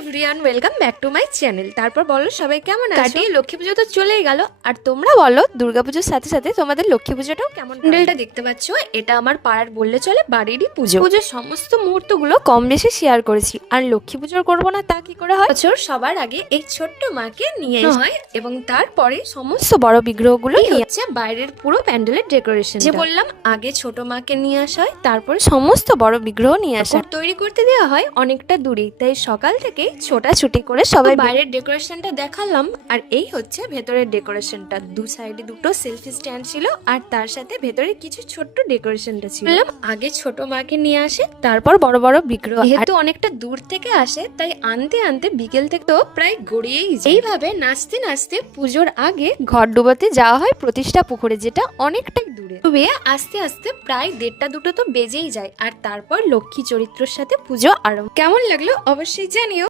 Everyone, welcome back to my channel. তারপর বলো সবাই কেমন আছো? কাটিয়ে লক্ষ্মী পুজো তো চলেই গেল, আর তোমরা বলো দুর্গাপুজোর সাথে সাথে তোমাদের লক্ষ্মী পুজোটাও কেমন? প্যান্ডেলটা দেখতে পাচ্ছ, এটা আমার পাড়ার বললে চলে বাড়িরই পুজো। পুজোর সমস্ত মুহূর্তগুলো কম বেশি শেয়ার করেছি, আর লক্ষ্মী পুজোর করবো না তা কি করে হয়? বছর সবার আগে এই ছোট্ট মাকে নিয়ে হয় এবং তারপরে সমস্ত বড় বিগ্রহগুলো নিয়ে হচ্ছে বাইরের পুরো প্যান্ডেলের ডেকোরেশন। যে বললাম আগে ছোট মাকে নিয়ে আসা হয়, তারপরে সমস্ত বড় বিগ্রহ নিয়ে আসা তৈরি করতে দেওয়া হয় অনেকটা দূরে, তাই সকাল থেকে ছোটাছুটি করে সবাই বাইরের ডেকোরেশনটা দেখালাম। আর এই হচ্ছে ভেতরের ডেকোরেশনটা, দু সাইডে দুটো সেলফি স্ট্যান্ড ছিল, আর তার সাথে ভেতরে কিছু ছোট্ট ডেকোরেশনটা ছিল। বললাম আগে ছোট মাকে নিয়ে আসে, তারপর বড় বড় বিগ্রহ। যেহেতু অনেকটা দূর থেকে আসে, তাই আনতে আনতে বিকেল থেকে তো প্রায় গড়িয়েই যায়। এইভাবে নাচতে নাচতে পুজোর আগে ঘর ডুবাতে যাওয়া হয় প্রতিষ্ঠা পুকুরে, যেটা অনেকটাই দূরে। ডুবে আস্তে আস্তে প্রায় 1:30-2টো তো বেজেই যায়, আর তারপর লক্ষ্মী চরিত্রের সাথে পুজো আরম্ভ। কেমন লাগলো অবশ্যই জানিও।